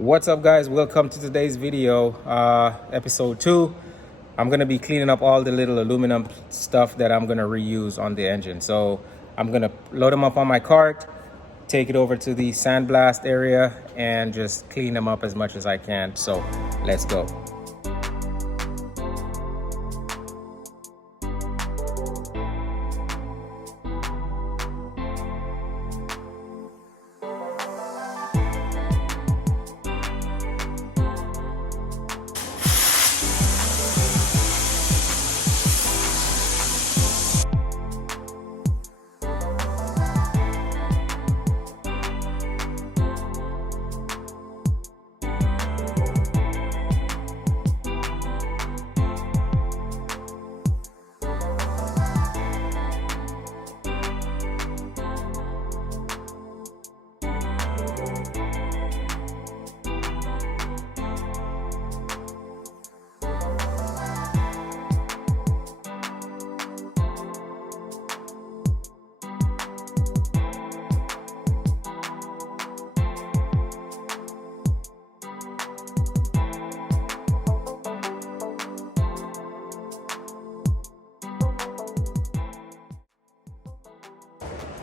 What's up, guys? Welcome to today's video, episode 2. I'm gonna be cleaning up all the little aluminum stuff that I'm gonna reuse on the engine. So I'm gonna load them up on my cart, take it over to the sandblast area, and just clean them up as much as I can. So let's go.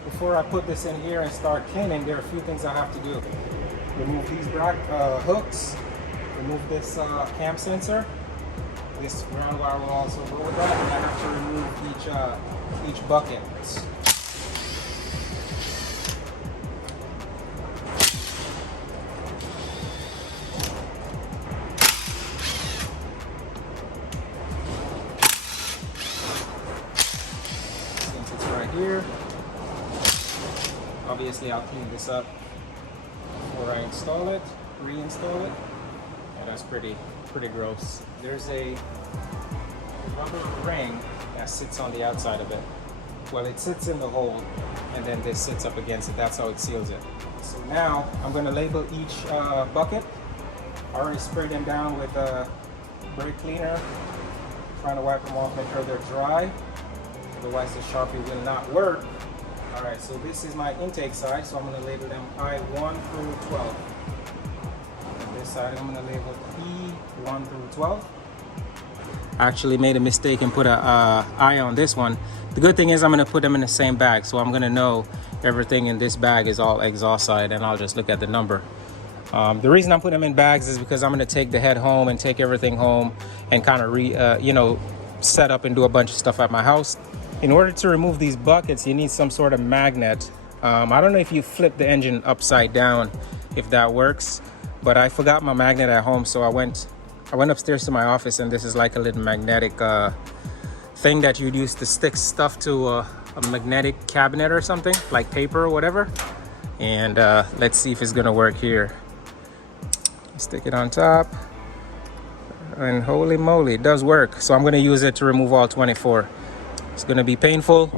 Before I put this in here and start cleaning, there are a few things I have to do. Remove these hooks, remove this cam sensor. This ground wire will also go with that, and I have to remove each bucket. Since it's right here, obviously I'll clean this up before I install it, reinstall it. Yeah, that's pretty gross. There's a rubber ring that sits on the outside of it. Well, it sits in the hole, and then this sits up against it. That's how it seals it. So now I'm going to label each bucket. I already sprayed them down with a brake cleaner, trying to wipe them off, make sure they're dry. Otherwise the Sharpie will not work. Alright, so this is my intake side, so I'm going to label them I1 through 12. And this side I'm going to label E1 through 12. I actually made a mistake and put a I on this one. The good thing is I'm going to put them in the same bag, so I'm going to know everything in this bag is all exhaust side, and I'll just look at the number. The reason I'm putting them in bags is because I'm going to take the head home and take everything home and kind of set up and do a bunch of stuff at my house. In order to remove these buckets, you need some sort of magnet. I don't know if you flip the engine upside down, if that works, but I forgot my magnet at home, so I went upstairs to my office, and this is like a little magnetic thing that you'd use to stick stuff to a magnetic cabinet or something, like paper or whatever. And let's see if it's gonna work here. Stick it on top, and holy moly, it does work. So I'm gonna use it to remove all 24. It's gonna be painful,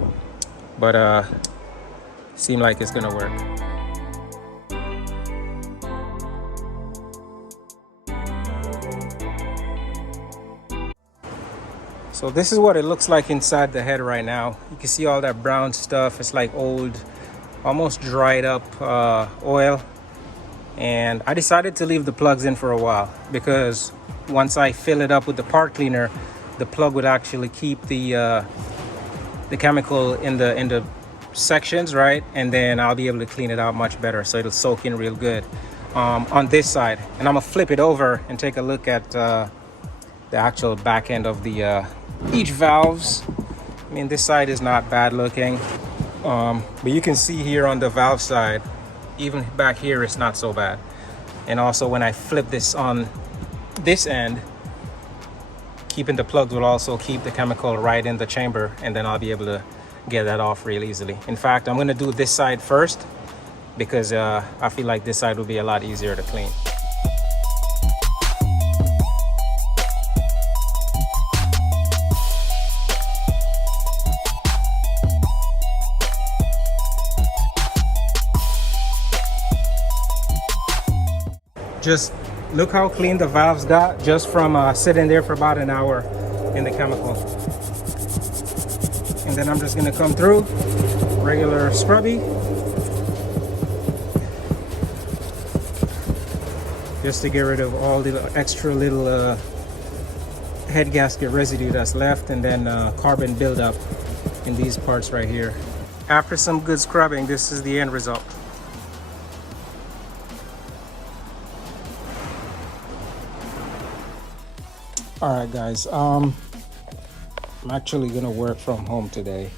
but seems like it's gonna work. So this is what it looks like inside the head right now. You can see all that brown stuff. It's like old, almost dried up oil. And I decided to leave the plugs in for a while, because once I fill it up with the part cleaner, the plug would actually keep the chemical in the sections, right? And then I'll be able to clean it out much better, so it'll soak in real good on this side. And I'm gonna flip it over and take a look at the actual back end of the each valves. I mean, this side is not bad looking, but you can see here on the valve side, even back here, it's not so bad. And also when I flip this on this end, keeping the plugs will also keep the chemical right in the chamber, and then I'll be able to get that off real easily. In fact, I'm going to do this side first, because I feel like this side will be a lot easier to clean. Just look how clean the valves got just from sitting there for about an hour in the chemical. And then I'm just gonna come through, regular scrubby. just to get rid of all the extra little head gasket residue that's left, and then carbon buildup in these parts right here. After some good scrubbing, this is the end result. Alright guys, I'm actually gonna work from home today.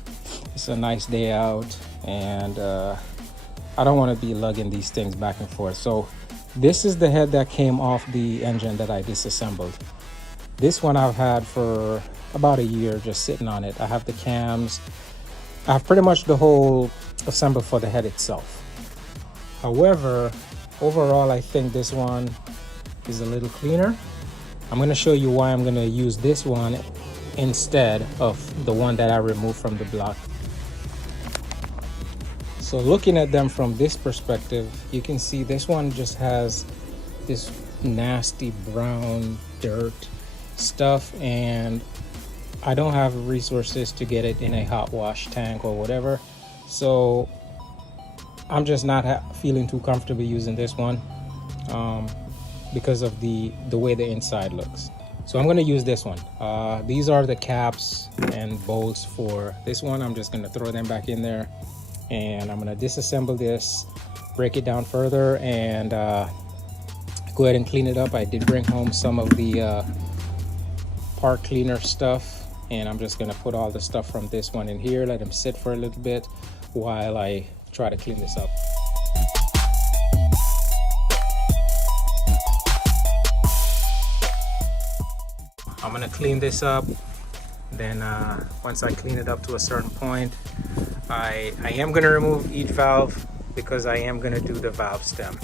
It's a nice day out, and I don't want to be lugging these things back and forth. So this is the head that came off the engine that I disassembled. This one I've had for about a year, just sitting on it. I have the cams, I have pretty much the whole assembly for the head itself. However, overall I think this one is a little cleaner. I'm going to show you why I'm going to use this one instead of the one that I removed from the block. So looking at them from this perspective, you can see this one just has this nasty brown dirt stuff, and I don't have resources to get it in a hot wash tank or whatever. So I'm just not feeling too comfortable using this one. Because of the way the inside looks. So I'm going to use this one. These are the caps and bolts for this one. I'm just going to throw them back in there, and I'm going to disassemble this, break it down further, and go ahead and clean it up. I did bring home some of the part cleaner stuff, and I'm just going to put all the stuff from this one in here, let them sit for a little bit while I try to clean this up. I'm gonna clean this up, then once I clean it up to a certain point, I am gonna remove each valve because I am gonna do the valve stem.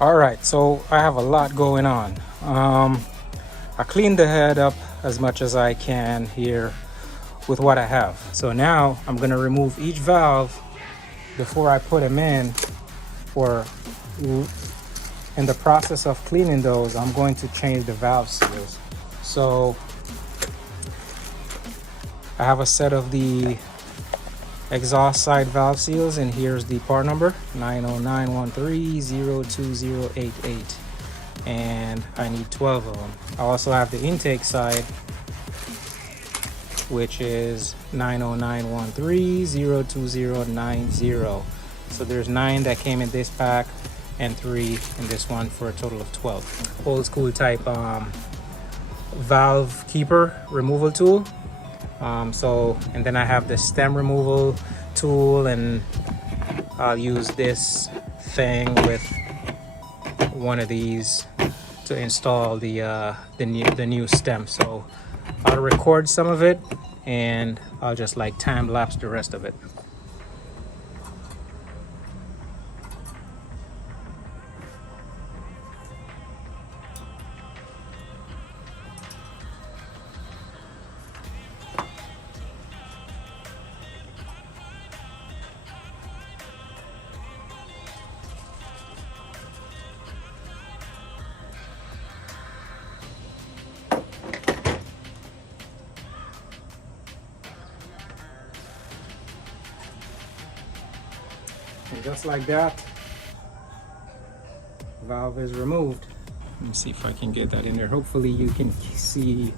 All right, so I have a lot going on. I cleaned the head up as much as I can here with what I have. So now I'm going to remove each valve before I put them in, or in the process of cleaning those, I'm going to change the valve seals. So I have a set of the exhaust side valve seals, and here's the part number 90913-02088. And I need 12 of them. I also have the intake side, which is 90913-02090. So there's 9 that came in this pack and 3 in this one, for a total of 12. Old school type valve keeper removal tool. And then I have the stem removal tool, and I'll use this thing with one of these to install the new stem. So I'll record some of it, and I'll just like time lapse the rest of it. And just like that, valve is removed. Let me see if I can get that in there. Hopefully you can see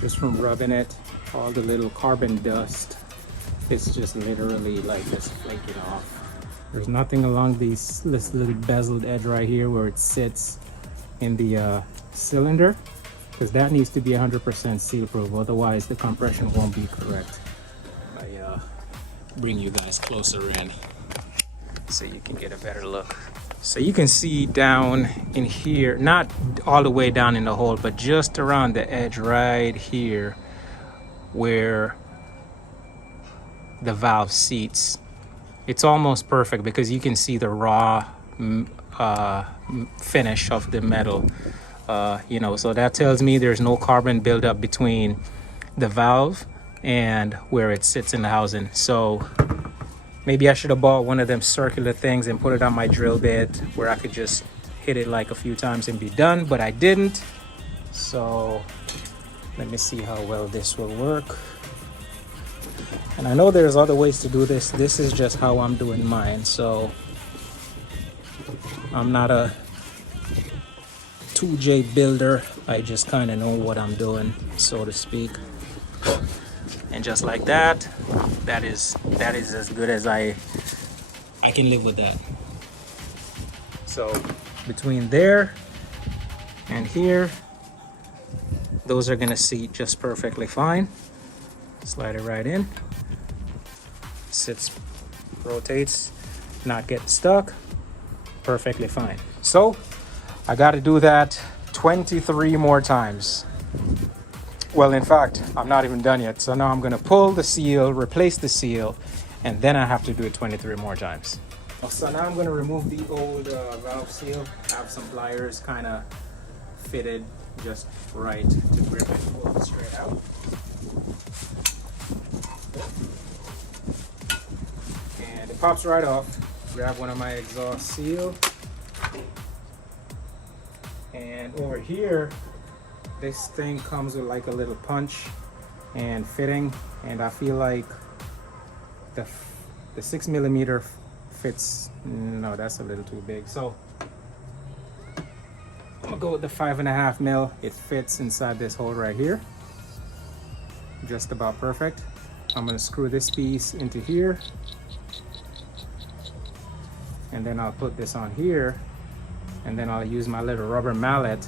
just from rubbing it, all the little carbon dust. It's just literally like just flaking off. There's nothing along this little bezeled edge right here where it sits in the cylinder, because that needs to be 100% seal proof, otherwise the compression won't be correct. I bring you guys closer in so you can get a better look. So you can see down in here, not all the way down in the hole, but just around the edge right here where the valve seats. It's almost perfect because you can see the raw finish of the metal. So that tells me there's no carbon buildup between the valve and where it sits in the housing. So maybe I should have bought one of them circular things and put it on my drill bit where I could just hit it like a few times and be done, but I didn't. So let me see how well this will work. And I know there's other ways to do this. This is just how I'm doing mine. So I'm not a 2J builder. I just kind of know what I'm doing, so to speak. And just like that, that is as good as I can live with that. So between there and here, those are gonna seat just perfectly fine. Slide it right in. Sits, rotates, not get stuck. Perfectly fine. So I got to do that 23 more times. Well, in fact, I'm not even done yet. So now I'm going to pull the seal, replace the seal, and then I have to do it 23 more times. So now I'm going to remove the old valve seal. I have some pliers kind of fitted just right to grip it, pull it straight out. And it pops right off. Grab one of my exhaust seal. And over here, this thing comes with like a little punch and fitting, and I feel like the 6mm fits. No, that's a little too big. So I'm gonna go with the 5.5mm. It fits inside this hole right here, just about perfect. I'm gonna screw this piece into here, and then I'll put this on here, and then I'll use my little rubber mallet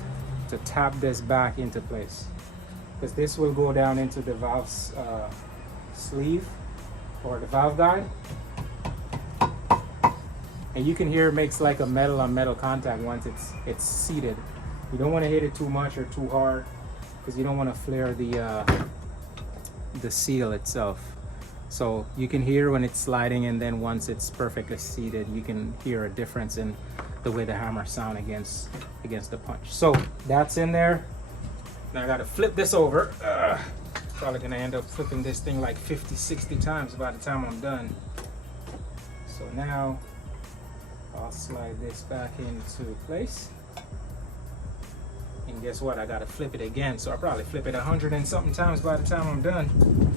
to tap this back into place, because this will go down into the valve sleeve or the valve guide, and you can hear it makes like a metal on metal contact once it's seated. You don't want to hit it too much or too hard, because you don't want to flare the seal itself. So you can hear when it's sliding, and then once it's perfectly seated, you can hear a difference in the way the hammer sound against the punch. So that's in there. Now I gotta flip this over. Probably gonna end up flipping this thing like 50-60 times by the time I'm done. So now I'll slide this back into place. And guess what? I gotta flip it again. So I'll probably flip it 100 and something times by the time I'm done.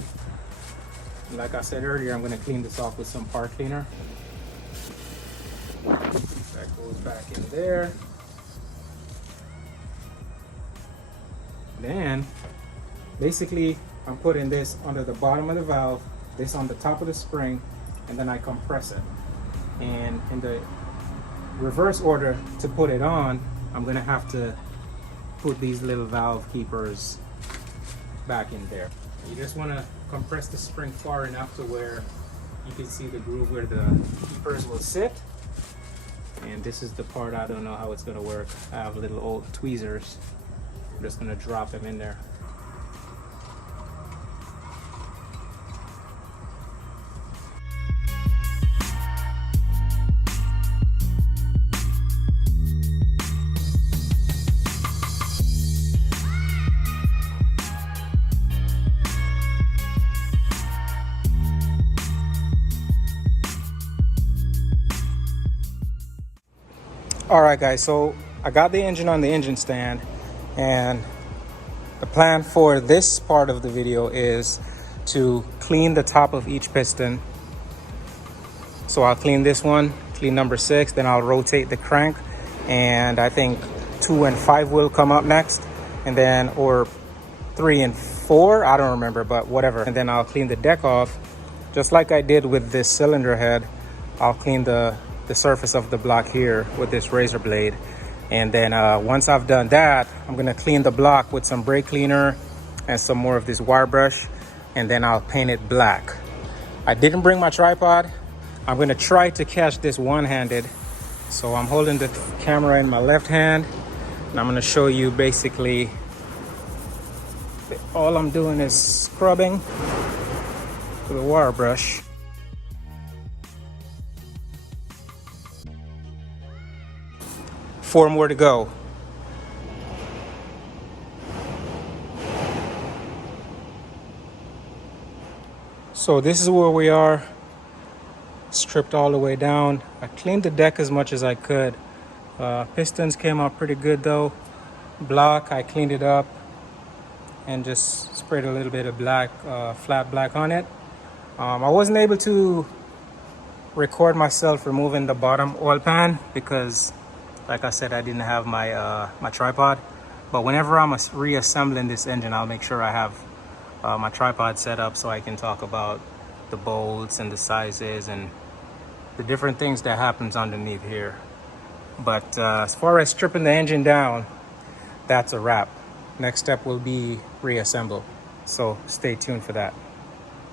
Like I said earlier, I'm gonna clean this off with some part cleaner. That goes back in there. Then, basically, I'm putting this under the bottom of the valve, this on the top of the spring, and then I compress it. And in the reverse order to put it on, I'm gonna have to put these little valve keepers back in there. You just wanna compress the spring far enough to where you can see the groove where the keepers will sit. And this is the part I don't know how it's gonna work. I have little old tweezers. I'm just gonna drop them in there. All right, guys, so I got the engine on the engine stand, and the plan for this part of the video is to clean the top of each piston. So I'll clean this one, clean number 6, then I'll rotate the crank, and I think 2 and 5 will come up next, and then, or 3 and 4, I don't remember, but whatever. And then I'll clean the deck off, just like I did with this cylinder head. I'll clean the surface of the block here with this razor blade, and then once I've done that, I'm gonna clean the block with some brake cleaner and some more of this wire brush, and then I'll paint it black. I didn't bring my tripod. I'm gonna try to catch this one-handed, so I'm holding the camera in my left hand, and I'm gonna show you basically all I'm doing is scrubbing with a wire brush. Four more to go. So this is where we are, stripped all the way down. I cleaned the deck as much as I could. Pistons came out pretty good though. block. I cleaned it up and just sprayed a little bit of black, flat black on it. I wasn't able to record myself removing the bottom oil pan because, like I said, I didn't have my my tripod. But whenever I'm reassembling this engine, I'll make sure I have my tripod set up so I can talk about the bolts and the sizes and the different things that happens underneath here. But as far as stripping the engine down, that's a wrap. Next step will be reassemble. So stay tuned for that.